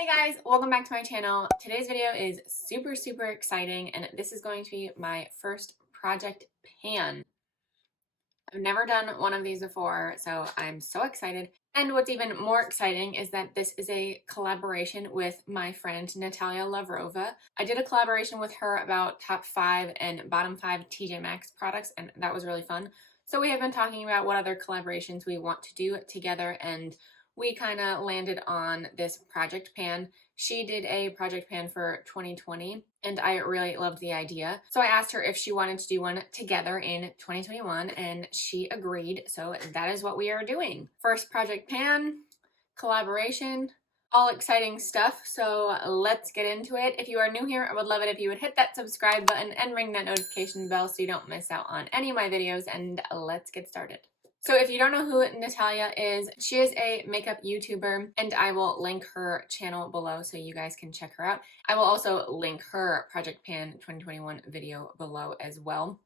Hey guys, welcome back to my channel. Today's video is super exciting and this is going to be my first project pan. I've never done one of these before, so I'm so excited. And what's even more exciting is that this is a collaboration with my friend Natalia Lavrova. I did a collaboration with her about top 5 and bottom 5 TJ Maxx products, and that was really fun. So we have been talking about what other collaborations we want to do together, and we kind of landed on this project pan. She did a project pan for 2020 and I really loved the idea. So I asked her if she wanted to do one together in 2021 and she agreed. So that is what we are doing. First project pan, collaboration, all exciting stuff. So let's get into it. If you are new here, I would love it if you would hit that subscribe button and ring that notification bell so you don't miss out on any of my videos, and let's get started. So if you don't know who Natalia is, she is a makeup YouTuber and I will link her channel below so you guys can check her out. I will also link her Project Pan 2021 video below as well.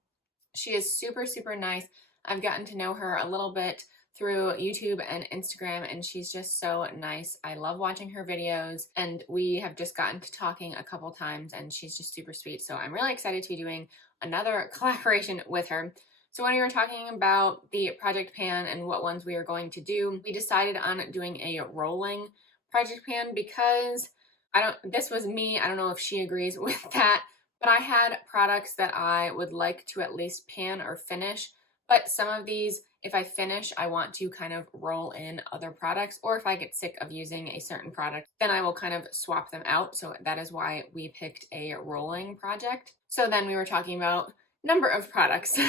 She is super nice. I've gotten to know her a little bit through YouTube and Instagram and she's just so nice. I love watching her videos and we have just gotten to talking a couple times and she's just super sweet. So I'm really excited to be doing another collaboration with her. So when we were talking about the project pan and what ones we are going to do, we decided on doing a rolling project pan because this was me, I don't know if she agrees with that, but I had products that I would like to at least pan or finish, but some of these, if I finish, I want to kind of roll in other products, or if I get sick of using a certain product, then I will kind of swap them out. So that is why we picked a rolling project. So then we were talking about number of products.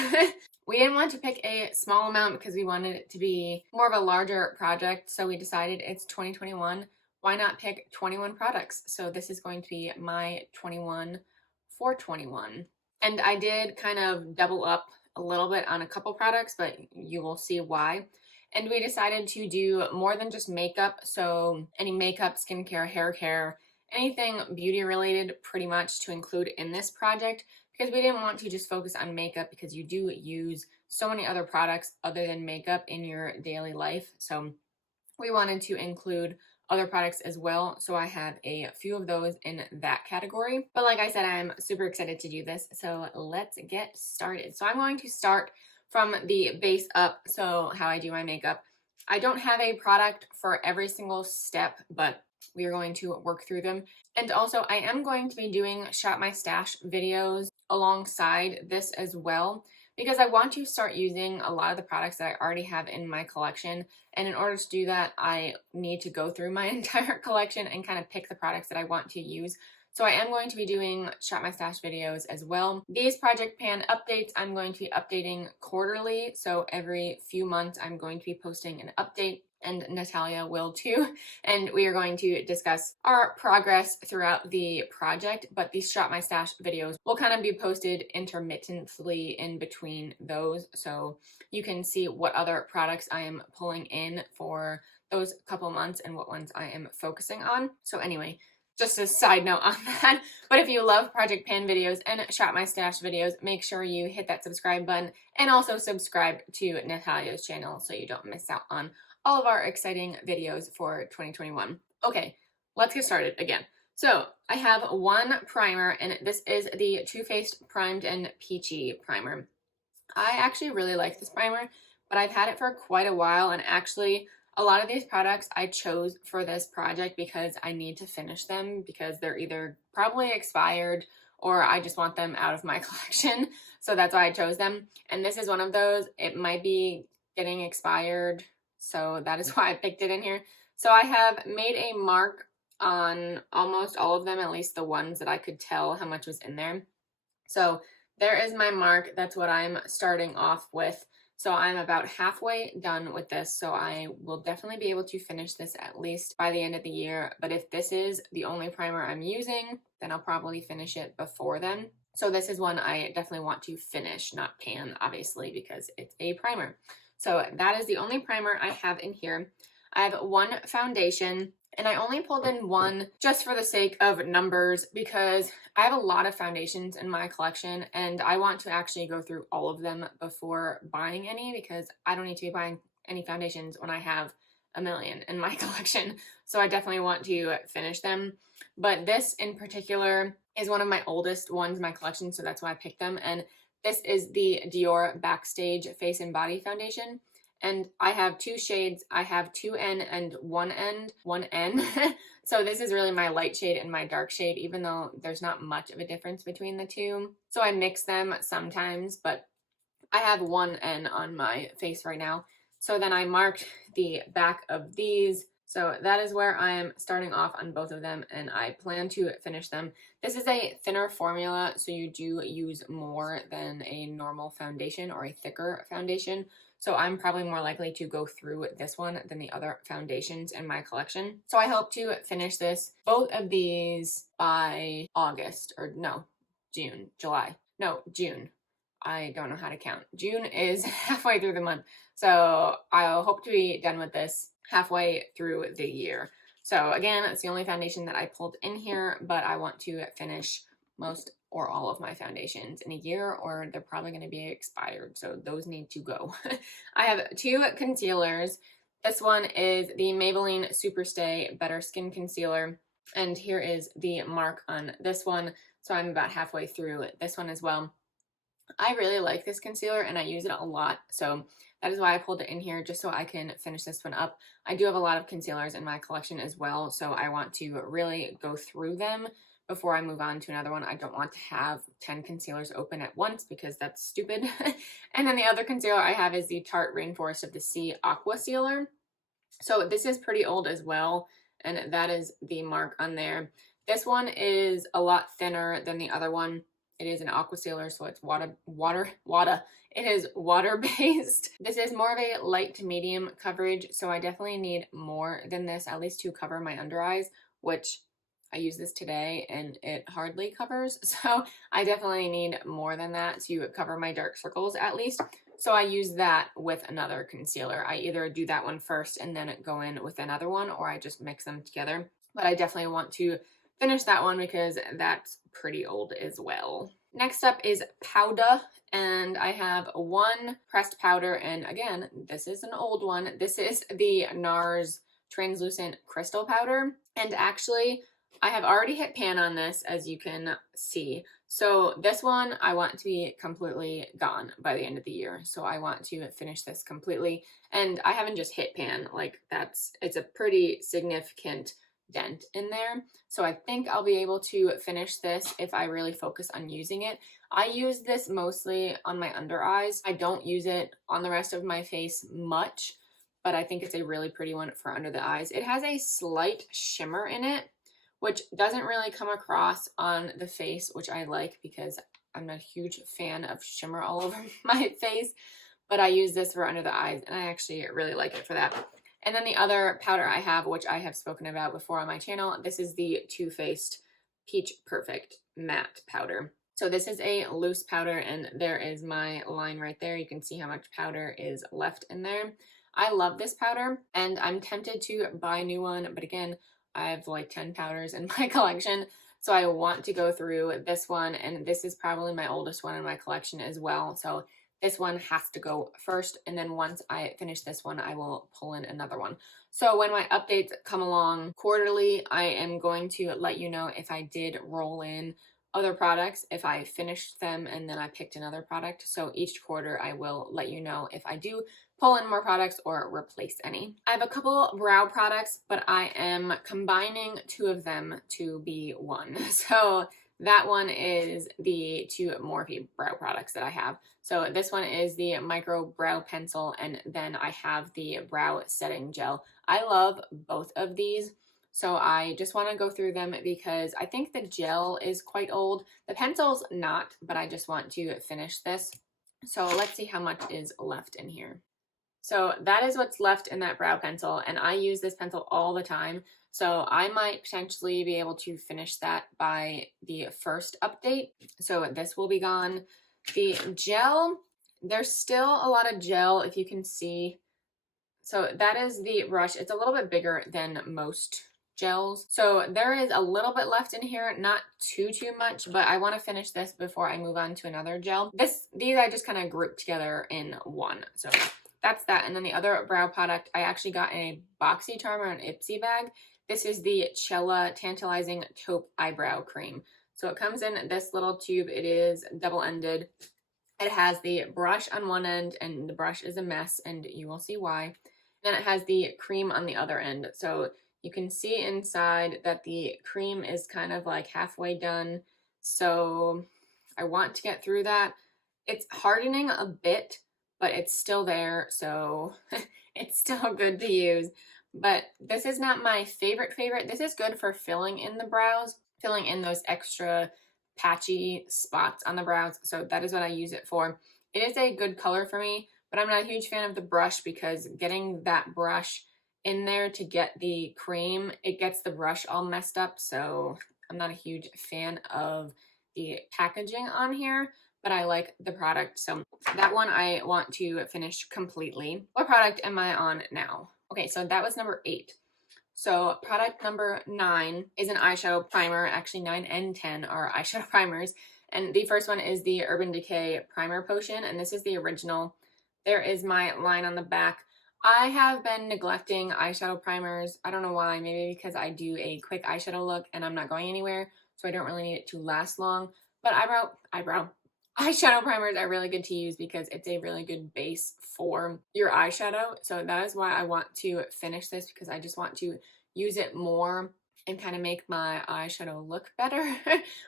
We didn't want to pick a small amount because we wanted it to be more of a larger project. So we decided it's 2021. Why not pick 21 products? So this is going to be my 21 for 21. And I did kind of double up a little bit on a couple products, but you will see why. And we decided to do more than just makeup. So any makeup, skincare, hair care, anything beauty related pretty much to include in this project, because we didn't want to just focus on makeup because you do use so many other products other than makeup in your daily life. So we wanted to include other products as well. So I have a few of those in that category. But like I said, I'm super excited to do this. So let's get started. So I'm going to start from the base up. So how I do my makeup. I don't have a product for every single step, but we are going to work through them. And also I am going to be doing Shop My Stash videos alongside this as well, because I want to start using a lot of the products that I already have in my collection. And in order to do that, I need to go through my entire collection and kind of pick the products that I want to use. So I am going to be doing Shop My Stash videos as well. These project pan updates, I'm going to be updating quarterly. So every few months, I'm going to be posting an update, and Natalia will too. And we are going to discuss our progress throughout the project, but these Shop My Stash videos will kind of be posted intermittently in between those. So you can see what other products I am pulling in for those couple months and what ones I am focusing on. So anyway, just a side note on that. But if you love project pan videos and Shop My Stash videos, make sure you hit that subscribe button and also subscribe to Natalia's channel so you don't miss out on all of our exciting videos for 2021. Okay, let's get started again. So I have one primer, and this is the Too Faced Primed and Peachy Primer. I actually really like this primer, but I've had it for quite a while, and actually a lot of these products I chose for this project because I need to finish them because they're either probably expired or I just want them out of my collection. So that's why I chose them. And this is one of those. It might be getting expired, so that is why I picked it in here. So I have made a mark on almost all of them, at least the ones that I could tell how much was in there. So there is my mark. That's what I'm starting off with. So I'm about halfway done with this. So I will definitely be able to finish this at least by the end of the year. But if this is the only primer I'm using, then I'll probably finish it before then. So this is one I definitely want to finish, not pan, obviously, because it's a primer. So that is the only primer I have in here. I have one foundation, and I only pulled in one just for the sake of numbers because I have a lot of foundations in my collection and I want to actually go through all of them before buying any, because I don't need to be buying any foundations when I have a million in my collection, so I definitely want to finish them. But this in particular is one of my oldest ones in my collection, so that's why I picked them. And this is the Dior Backstage Face and Body Foundation. And I have two shades. I have 2N and 1N. So this is really my light shade and my dark shade, even though there's not much of a difference between the two. So I mix them sometimes, but I have 1N on my face right now. So then I marked the back of these. So that is where I am starting off on both of them, and I plan to finish them. This is a thinner formula, so you do use more than a normal foundation or a thicker foundation. So I'm probably more likely to go through this one than the other foundations in my collection. So I hope to finish both of these by August, or no, June, July. No, June. I don't know how to count. June is halfway through the month. So I'll hope to be done with this halfway through the year. So again, it's the only foundation that I pulled in here, but I want to finish most or all of my foundations in a year, or they're probably going to be expired. So those need to go. I have two concealers. This one is the Maybelline Superstay Better Skin Concealer. And here is the mark on this one. So I'm about halfway through this one as well. I really like this concealer and I use it a lot, so that is why I pulled it in here, just so I can finish this one up. I do have a lot of concealers in my collection as well, so I want to really go through them before I move on to another one. I don't want to have 10 concealers open at once because that's stupid. And then the other concealer I have is the Tarte Rainforest of the Sea Aquacealer. So this is pretty old as well, and that is the mark on there. This one is a lot thinner than the other one. It is an Aquacealer, so it's It is water-based. This is more of a light to medium coverage, so I definitely need more than this, at least to cover my under eyes, which I use this today and it hardly covers. So I definitely need more than that to cover my dark circles at least. So I use that with another concealer. I either do that one first and then go in with another one, or I just mix them together. But I definitely want to finish that one because that's pretty old as well. Next up is powder, and I have one pressed powder, and again, this is an old one. This is the NARS Translucent Crystal Powder, and actually, I have already hit pan on this, as you can see. So this one, I want to be completely gone by the end of the year. So I want to finish this completely, and I haven't just hit pan, like it's a pretty significant dent in there. So I think I'll be able to finish this if I really focus on using it. I use this mostly on my under eyes. I don't use it on the rest of my face much, but I think it's a really pretty one for under the eyes. It has a slight shimmer in it, which doesn't really come across on the face, which I like because I'm a huge fan of shimmer all over my face, but I use this for under the eyes and I actually really like it for that. And then the other powder I have, which I have spoken about before on my channel, this is the Too Faced Peach Perfect Matte Powder. So this is a loose powder, and there is my line right there. You can see how much powder is left in there. I love this powder, and I'm tempted to buy a new one, but again, I have like 10 powders in my collection, so I want to go through this one, and this is probably my oldest one in my collection as well. So this one has to go first, and then once I finish this one, I will pull in another one. So when my updates come along quarterly, I am going to let you know if I did roll in other products, if I finished them and then I picked another product. So each quarter I will let you know if I do pull in more products or replace any. I have a couple brow products, but I am combining two of them to be one. So that one is the two Morphe brow products that I have. So this one is the micro brow pencil, and then I have the brow setting gel. I love both of these, so I just want to go through them because I think the gel is quite old. The pencil's not, but I just want to finish this. So let's see how much is left in here. So that is what's left in that brow pencil, and I use this pencil all the time. So I might potentially be able to finish that by the first update. So this will be gone. The gel, there's still a lot of gel, if you can see. So that is the brush. It's a little bit bigger than most gels. So there is a little bit left in here, not too much, but I want to finish this before I move on to another gel. These I just kind of grouped together in one. So that's that. And then the other brow product I actually got in a boxy charm or an Ipsy bag. This is the Cella Tantalizing Taupe Eyebrow Cream. So it comes in this little tube. It is double-ended. It has the brush on one end, and the brush is a mess, and you will see why. Then it has the cream on the other end. So you can see inside that the cream is kind of like halfway done. So I want to get through that. It's hardening a bit, but it's still there, so it's still good to use. But this is not my favorite. This is good for filling in the brows, filling in those extra patchy spots on the brows. So that is what I use it for. It is a good color for me, but I'm not a huge fan of the brush because getting that brush in there to get the cream, it gets the brush all messed up. So I'm not a huge fan of the packaging on here, but I like the product. So that one I want to finish completely. What product am I on now? Okay, so that was number 8. So product number 9 is an eyeshadow primer. Actually, 9 and 10 are eyeshadow primers. And the first one is the Urban Decay Primer Potion, and this is the original. There is my line on the back. I have been neglecting eyeshadow primers. I don't know why. Maybe because I do a quick eyeshadow look and I'm not going anywhere, so I don't really need it to last long. But eyeshadow primers are really good to use because it's a really good base for your eyeshadow. So that is why I want to finish this, because I just want to use it more and kind of make my eyeshadow look better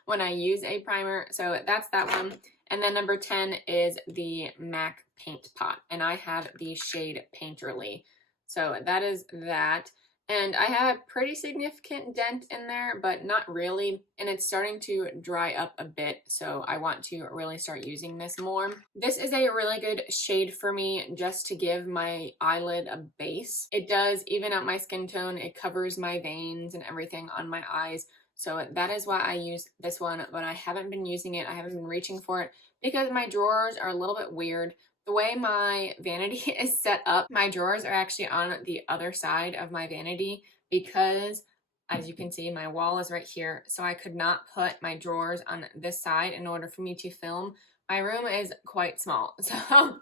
when I use a primer. So that's that one. And then number 10 is the MAC Paint Pot, and I have the shade Painterly. So that is that. And I have a pretty significant dent in there, but not really. And it's starting to dry up a bit, so I want to really start using this more. This is a really good shade for me just to give my eyelid a base. It does even out my skin tone. It covers my veins and everything on my eyes. So that is why I use this one, but I haven't been using it. I haven't been reaching for it because my drawers are a little bit weird. The way my vanity is set up, my drawers are actually on the other side of my vanity because, as you can see, my wall is right here. So I could not put my drawers on this side in order for me to film. My room is quite small, so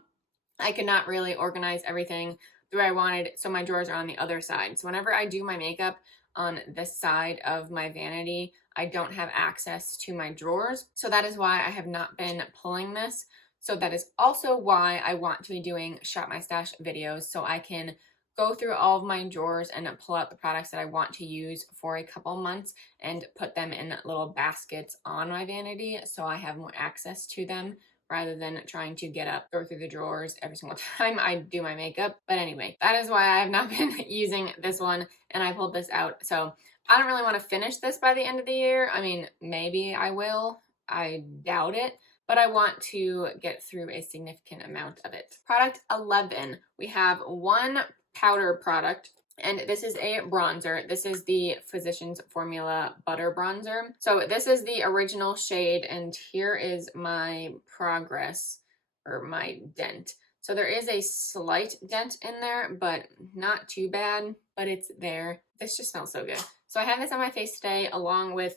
I could not really organize everything the way I wanted. So my drawers are on the other side. So whenever I do my makeup on this side of my vanity, I don't have access to my drawers. So that is why I have not been pulling this. So that is also why I want to be doing Shop My Stash videos, so I can go through all of my drawers and pull out the products that I want to use for a couple months and put them in little baskets on my vanity so I have more access to them rather than trying to get up, go through the drawers every single time I do my makeup. But anyway, that is why I have not been using this one, and I pulled this out. So I don't really want to finish this by the end of the year. I mean, maybe I will. I doubt it. But I want to get through a significant amount of it. Product 11, we have one powder product, and this is a bronzer. This is the Physicians Formula Butter Bronzer. So this is the original shade, and here is my progress, or my dent. So there is a slight dent in there, but not too bad, but it's there. This just smells so good. So I have this on my face today, along with,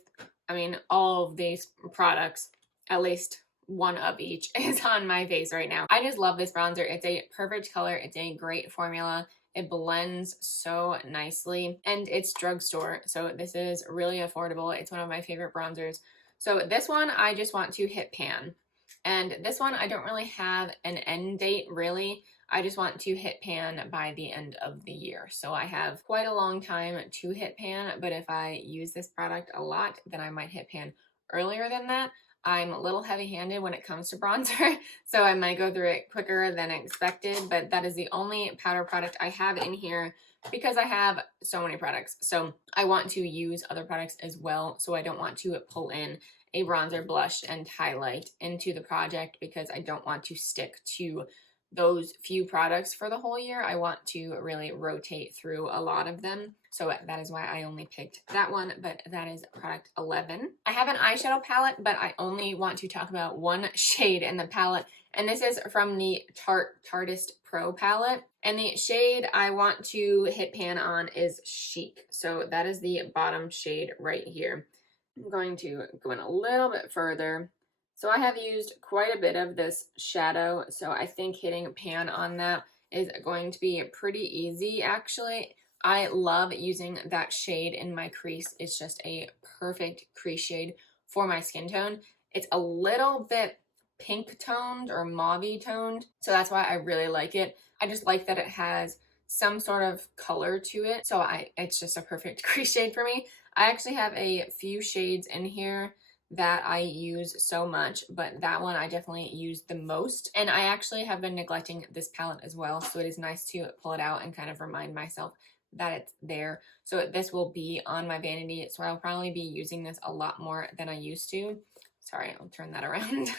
all of these products, at least one of each is on my face right now. I just love this bronzer. It's a perfect color. It's a great formula. It blends so nicely, and it's drugstore, so this is really affordable. It's one of my favorite bronzers. So this one I just want to hit pan, and this one I don't really have an end date really. I just want to hit pan by the end of the year. So I have quite a long time to hit pan, but if I use this product a lot, then I might hit pan earlier than that. I'm a little heavy-handed when it comes to bronzer, so I might go through it quicker than expected, but that is the only powder product I have in here because I have so many products. So I want to use other products as well, so I don't want to pull in a bronzer, blush, and highlight into the project because I don't want to stick to those few products for the whole year. I want to really rotate through a lot of them. So that is why I only picked that one, but that is product 11. I have an eyeshadow palette, but I only want to talk about one shade in the palette, and this is from the Tarteist Pro palette. And the shade I want to hit pan on is Chic. So that is the bottom shade right here. I'm going to go in a little bit further. So I have used quite a bit of this shadow, so I think hitting pan on that is going to be pretty easy, actually. I love using that shade in my crease. It's just a perfect crease shade for my skin tone. It's a little bit pink toned or mauve toned, so that's why I really like it. I just like that it has some sort of color to it, so it's just a perfect crease shade for me. I actually have a few shades in here that I use so much, but that one I definitely use the most. And I actually have been neglecting this palette as well, so it is nice to pull it out and kind of remind myself that it's there. So this will be on my vanity, so I'll probably be using this a lot more than I used to. Sorry, I'll turn that around.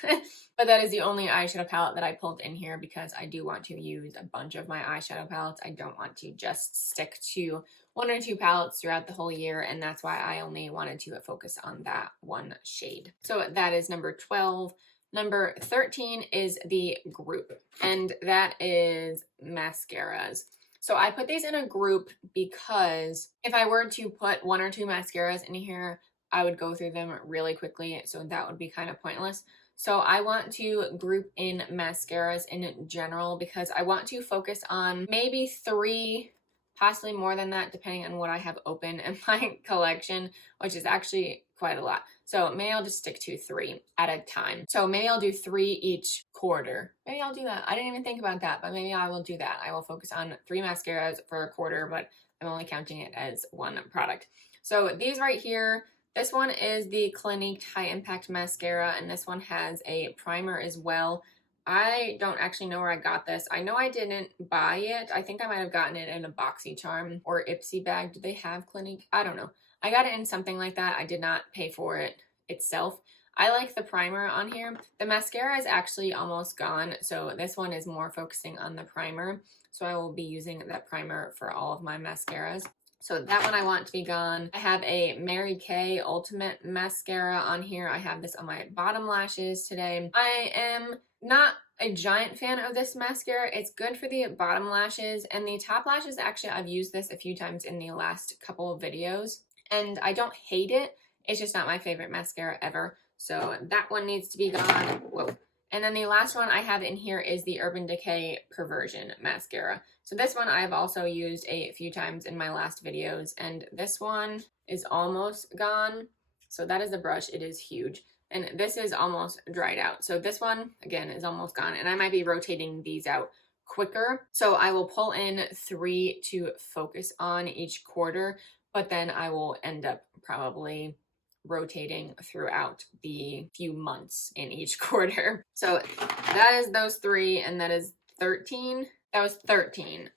But that is the only eyeshadow palette that I pulled in here because I do want to use a bunch of my eyeshadow palettes. I don't want to just stick to 1 or 2 palettes throughout the whole year, and that's why I only wanted to focus on that one shade. So that is number 12. Number 13 is the group, and that is mascaras. So I put these in a group because if I were to put 1 or 2 mascaras in here, I would go through them really quickly, so that would be kind of pointless. So I want to group in mascaras in general because I want to focus on maybe 3, possibly more than that, depending on what I have open in my collection, which is actually quite a lot. So maybe I'll just stick to 3 at a time. So maybe I'll do 3 each quarter. Maybe I'll do that. I didn't even think about that, but maybe I will do that. I will focus on 3 mascaras for a quarter, but I'm only counting it as 1 product. So these right here, this one is the Clinique High Impact Mascara, and this one has a primer as well. I don't actually know where I got this. I know I didn't buy it. I think I might have gotten it in a BoxyCharm or Ipsy bag. Do they have Clinique? I don't know. I got it in something like that. I did not pay for it itself. I like the primer on here. The mascara is actually almost gone, so this one is more focusing on the primer. So I will be using that primer for all of my mascaras. So that one I want to be gone. I have a Mary Kay Ultimate Mascara on here. I have this on my bottom lashes today. I am not a giant fan of this mascara. It's good for the bottom lashes, and the top lashes, actually, I've used this a few times in the last couple of videos, and I don't hate it. It's just not my favorite mascara ever. So that one needs to be gone. Whoa. And then the last one I have in here is the Urban Decay Perversion Mascara. So this one I've also used a few times in my last videos, and this one is almost gone. So that is the brush. It is huge. And this is almost dried out. So this one, again, is almost gone, and I might be rotating these out quicker. So I will pull in 3 to focus on each quarter, but then I will end up probably rotating throughout the few months in each quarter. So that is those 3, and that is 13. That was 13.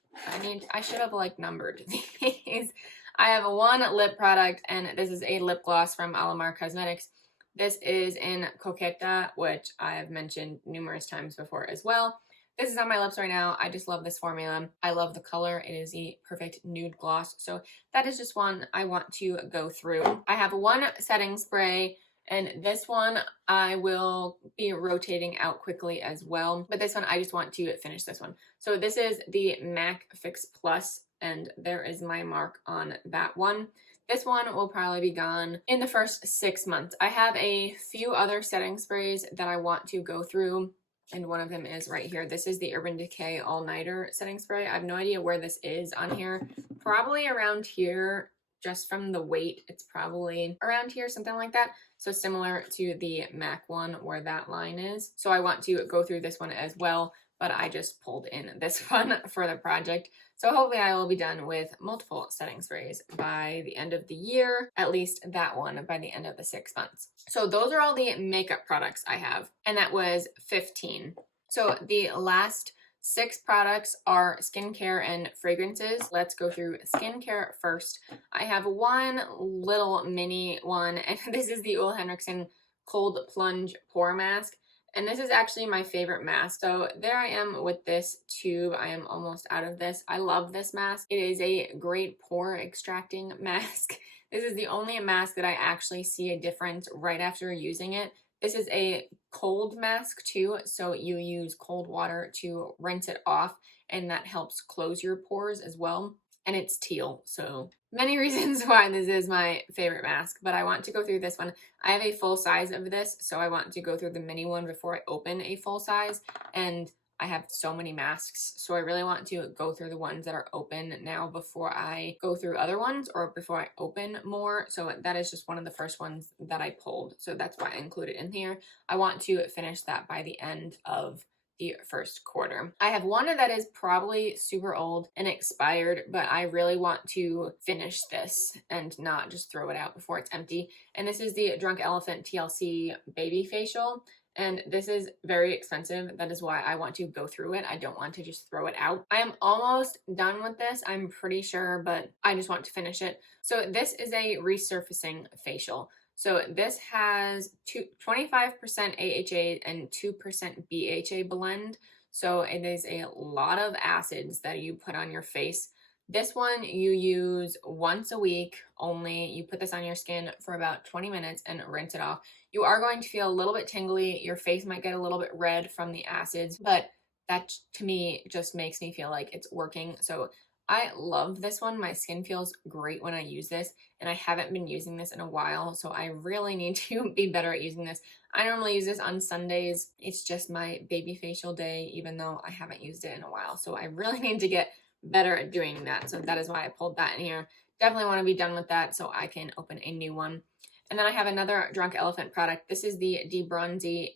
I should have like numbered these. I have 1 lip product, and this is a lip gloss from Alamar Cosmetics. This is in Coqueta, which I have mentioned numerous times before as well. This is on my lips right now. I just love this formula. I love the color. It is the perfect nude gloss. So that is just one I want to go through. I have 1 setting spray, and this one I will be rotating out quickly as well. But this one, I just want to finish this one. So this is the MAC Fix Plus, and there is my mark on that one. This one will probably be gone in the first 6 months. I have a few other setting sprays that I want to go through, and one of them is right here. This is the Urban Decay All Nighter setting spray. I have no idea where this is on here. Probably around here, just from the weight. It's probably around here, something like that. So similar to the MAC one where that line is. So I want to go through this one as well, but I just pulled in this one for the project. So hopefully I will be done with multiple setting sprays by the end of the year, at least that one by the end of the 6 months. So those are all the makeup products I have, and that was 15. So the last 6 products are skincare and fragrances. Let's go through skincare first. I have 1 little mini one, and this is the Ole Henriksen Cold Plunge Pore Mask. And this is actually my favorite mask. So there I am with this tube. I am almost out of this. I love this mask. It is a great pore extracting mask. This is the only mask that I actually see a difference right after using it. This is a cold mask too, so you use cold water to rinse it off, and that helps close your pores as well. And it's teal, so many reasons why this is my favorite mask, but I want to go through this one. I have a full size of this, so I want to go through the mini one before I open a full size, and I have so many masks, so I really want to go through the ones that are open now before I go through other ones or before I open more. So that is just one of the first ones that I pulled, so that's why I included in here. I want to finish that by the end of the first quarter. I have one that is probably super old and expired, but I really want to finish this and not just throw it out before it's empty. And this is the Drunk Elephant TLC Baby Facial. And this is very expensive. That is why I want to go through it. I don't want to just throw it out. I am almost done with this, I'm pretty sure, but I just want to finish it. So this is a resurfacing facial. So this has 25% AHA and 2% BHA blend. So it is a lot of acids that you put on your face. This one you use once a week only. You put this on your skin for about 20 minutes and rinse it off. You are going to feel a little bit tingly. Your face might get a little bit red from the acids, but that to me just makes me feel like it's working. So I love this one. My skin feels great when I use this, and I haven't been using this in a while, so I really need to be better at using this. I normally use this on Sundays. It's just my baby facial day, even though I haven't used it in a while, so I really need to get better at doing that. So that is why I pulled that in here. Definitely want to be done with that so I can open a new one. And then I have another Drunk Elephant product. This is the DeBronzi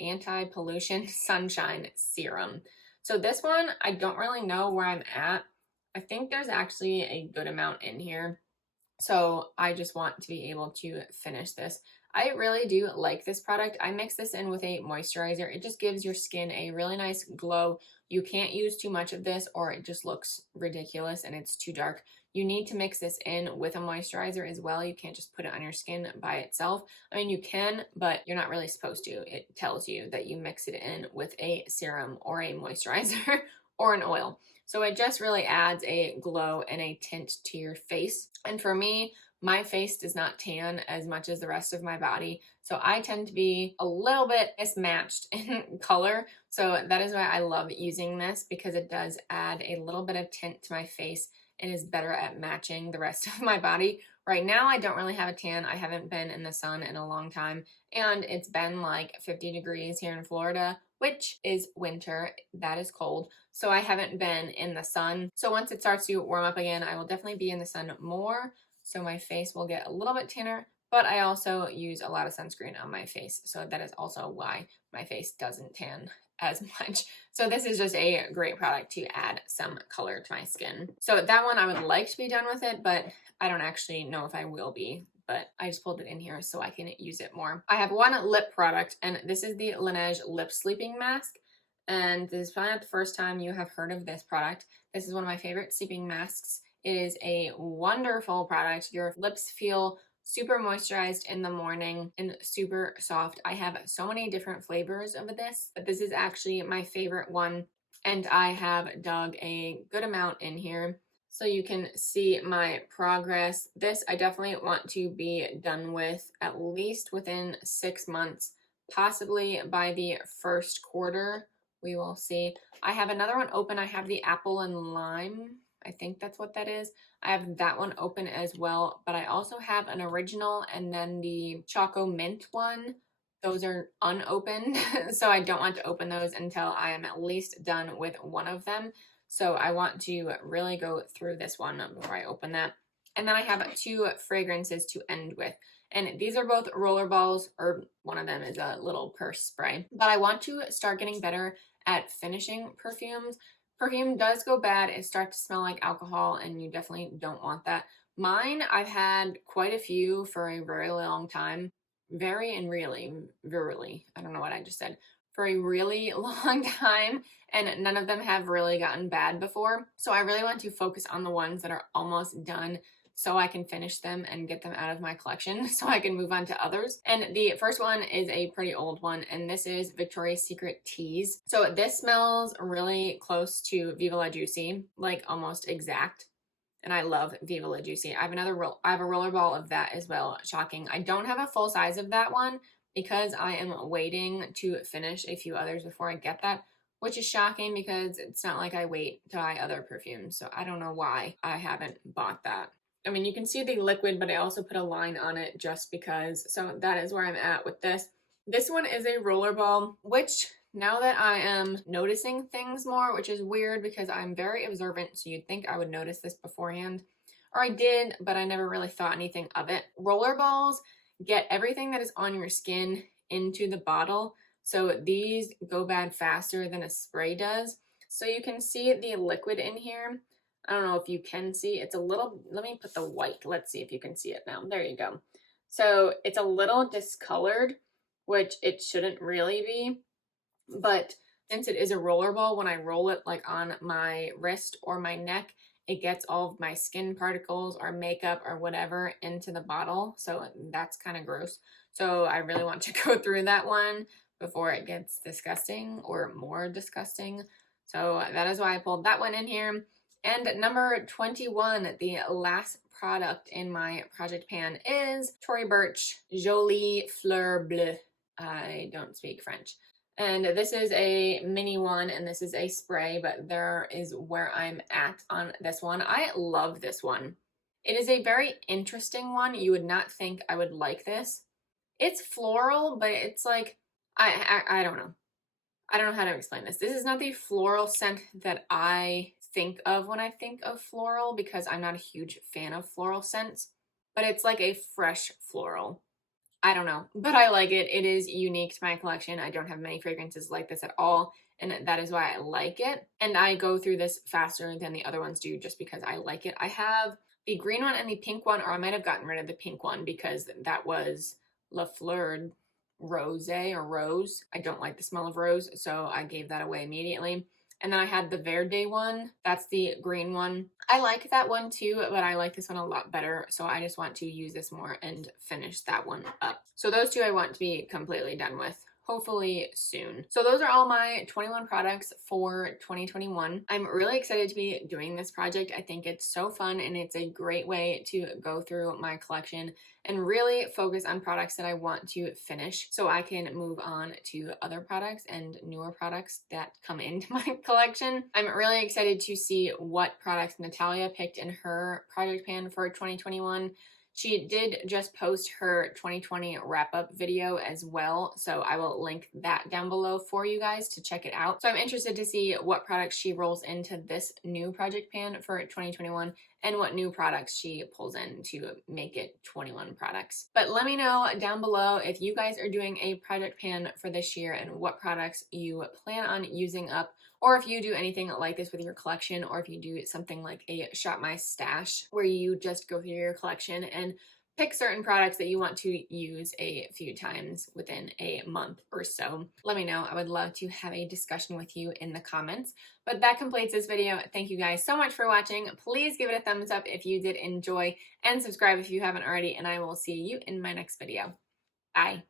Anti-Pollution Sunshine Serum. So this one, I don't really know where I'm at. I think there's actually a good amount in here. So I just want to be able to finish this. I really do like this product. I mix this in with a moisturizer. It just gives your skin a really nice glow. You can't use too much of this or it just looks ridiculous and it's too dark. You need to mix this in with a moisturizer as well. You can't just put it on your skin by itself. I mean, you can, but you're not really supposed to. It tells you that you mix it in with a serum or a moisturizer or an oil. So it just really adds a glow and a tint to your face. And for me, my face does not tan as much as the rest of my body. So I tend to be a little bit mismatched in color. So that is why I love using this, because it does add a little bit of tint to my face and is better at matching the rest of my body. Right now, I don't really have a tan. I haven't been in the sun in a long time, and it's been like 50 degrees here in Florida, which is winter. That is cold. So I haven't been in the sun. So once it starts to warm up again, I will definitely be in the sun more. So my face will get a little bit tanner, but I also use a lot of sunscreen on my face. So that is also why my face doesn't tan as much. So this is just a great product to add some color to my skin. So that one, I would like to be done with it, but I don't actually know if I will be, but I just pulled it in here so I can use it more. I have one lip product, and this is the Laneige Lip Sleeping Mask. And this is probably not the first time you have heard of this product. This is one of my favorite sleeping masks. It is a wonderful product. Your lips feel super moisturized in the morning and super soft. I have so many different flavors of this, but this is actually my favorite one, and I have dug a good amount in here so you can see my progress. This I definitely want to be done with at least within 6 months, possibly by the first quarter. We will see. I have another one open. I have the apple and lime. I think that's what that is. I have that one open as well, but I also have an original and then the Choco Mint one. Those are unopened, so I don't want to open those until I am at least done with one of them. So I want to really go through this one before I open that. And then I have 2 fragrances to end with. And these are both roller balls, or one of them is a little purse spray. But I want to start getting better at finishing perfumes. Perfume does go bad. It starts to smell like alcohol, and you definitely don't want that. Mine, I've had quite a few for a very long time. Very and really, I don't know what I just said. For a really long time, and none of them have really gotten bad before. So I really want to focus on the ones that are almost done so I can finish them and get them out of my collection so I can move on to others. And the first one is a pretty old one, and this is Victoria's Secret Tease. So this smells really close to Viva La Juicy, like almost exact. And I love Viva La Juicy. I have a roller ball of that as well. Shocking. I don't have a full size of that one because I am waiting to finish a few others before I get that, which is shocking because it's not like I wait to buy other perfumes. So I don't know why I haven't bought that. I mean, you can see the liquid, but I also put a line on it just because. So that is where I'm at with this. This one is a rollerball, which now that I am noticing things more, which is weird because I'm very observant, so you'd think I would notice this beforehand. Or I did, but I never really thought anything of it. Rollerballs get everything that is on your skin into the bottle, so these go bad faster than a spray does. So you can see the liquid in here. I don't know if you can see. It's a little, let me put the white. Let's see if you can see it now. There you go. So it's a little discolored, which it shouldn't really be. But since it is a rollerball, when I roll it like on my wrist or my neck, it gets all of my skin particles or makeup or whatever into the bottle. So that's kind of gross. So I really want to go through that one before it gets disgusting or more disgusting. So that is why I pulled that one in here. And number 21, the last product in my project pan is Tory Burch Jolie Fleur Bleue. I don't speak French. And this is a mini one, and this is a spray, but there is where I'm at on this one. I love this one. It is a very interesting one. You would not think I would like this. It's floral, but it's like, I don't know. I don't know how to explain this. This is not the floral scent that I think of when I think of floral, because I'm not a huge fan of floral scents, but it's like a fresh floral. I don't know, but I like it. It is unique to my collection. I don't have many fragrances like this at all, and that is why I like it. And I go through this faster than the other ones do just because I like it. I have the green one and the pink one, or I might have gotten rid of the pink one because that was La Fleur Rose or Rose. I don't like the smell of rose, so I gave that away immediately. And then I had the Verde one. That's the green one. I like that one too, but I like this one a lot better. So I just want to use this more and finish that one up. So those two I want to be completely done with, hopefully soon. So those are all my 21 products for 2021. I'm really excited to be doing this project. I think it's so fun, and it's a great way to go through my collection and really focus on products that I want to finish so I can move on to other products and newer products that come into my collection. I'm really excited to see what products Natalia picked in her project pan for 2021. She did just post her 2020 wrap-up video as well, so I will link that down below for you guys to check it out. So I'm interested to see what products she rolls into this new project pan for 2021 and what new products she pulls in to make it 21 products. But let me know down below if you guys are doing a project pan for this year and what products you plan on using up, or if you do anything like this with your collection, or if you do something like a Shop My Stash where you just go through your collection and pick certain products that you want to use a few times within a month or so. Let me know. I would love to have a discussion with you in the comments. But that completes this video. Thank you guys so much for watching. Please give it a thumbs up if you did enjoy, and subscribe if you haven't already, and I will see you in my next video. Bye.